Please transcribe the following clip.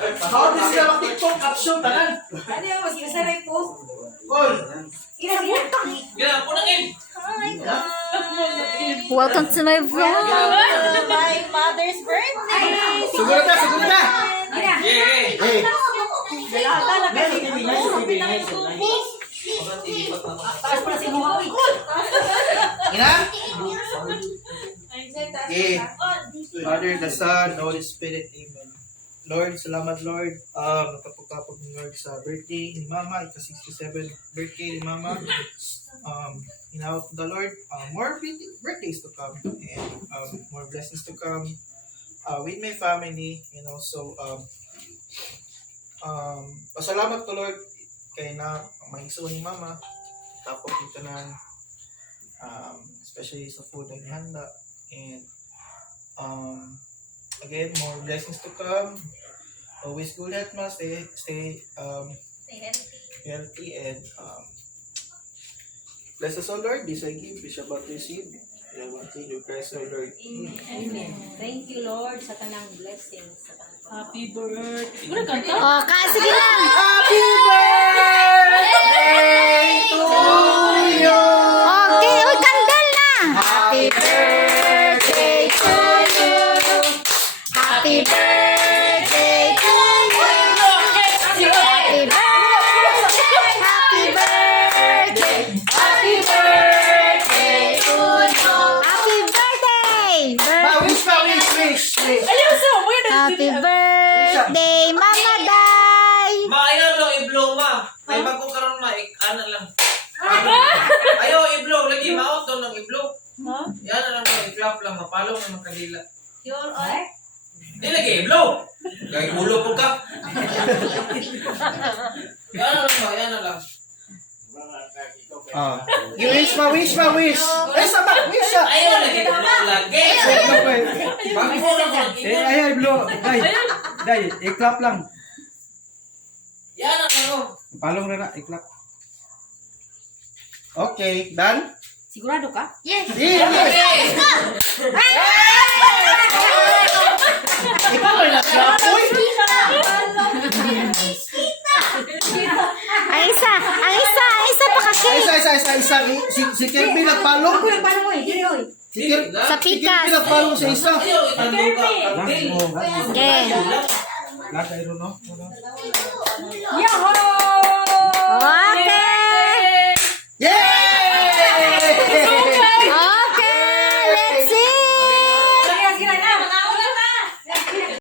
How din sila mag-TikTok caption, tanan? Ano yung mas isaray post? Call! Gila, punangin! Welcome to my vlog. My mother's birthday! Siguro na, siguro na! Yeah, Hey! Dalaga na kasi. Taas pala si Mama. Ina? Okay. Father, the Son, the Holy Spirit, Amen. Lord, salamat Lord. Natapog-tapog ni Lord sa birthday ni Mama, ika-67 birthday ni Mama. Inawat the Lord, more birthdays to come and more blessings to come with my family, you know. So, pasalamat to Lord kay na maigsuon ni Mama. Tapos dito na, especially sa food na ihanda. And again, more blessings to come. Always good at ma, stay healthy and bless us, O Lord. This I give, this about to receive. I want to you Christ, O Lord. Amen. Thank you, Lord, sa kanang blessings. Happy birthday! Oh, sige lang. Happy birthday to you! Okay, uy, kandal na. Happy birthday to you! Happy birthday to you. Happy birthday. Happy birthday. Happy birthday to you! Happy birthday. Wish. Happy birthday, Mama Day. Maayaw lang i-blow ma. May bago karon ma, ana lang. Ayaw i-blow, lagi maot to ng i-blow. Yan na lang mo, i-clap lang, mapalong na makadila. Your all? Di lagi i-blow. Gagi ulo po ka. Yan na lang ma, yan na lang. Wish. Eh, sabak, wish siya! Ayaw lagi i-blow lagi. Bago lang mo. Ay, blow. Day, i-clap lang. Yan na lang mo. Palong na na, i-clap. Okay, done? Sigurado ka? Yes. Yes! Ikaw ay nag-clapoy? Ang isa pa kasi. Isa. Si Kirby nagpalong. Paano mo eh? Dili oy. Sa pikas. Si Kirby nagpalong sa isa. Ayaw itandog ka. Okay. Lahat ay no? Yahoo! Wow.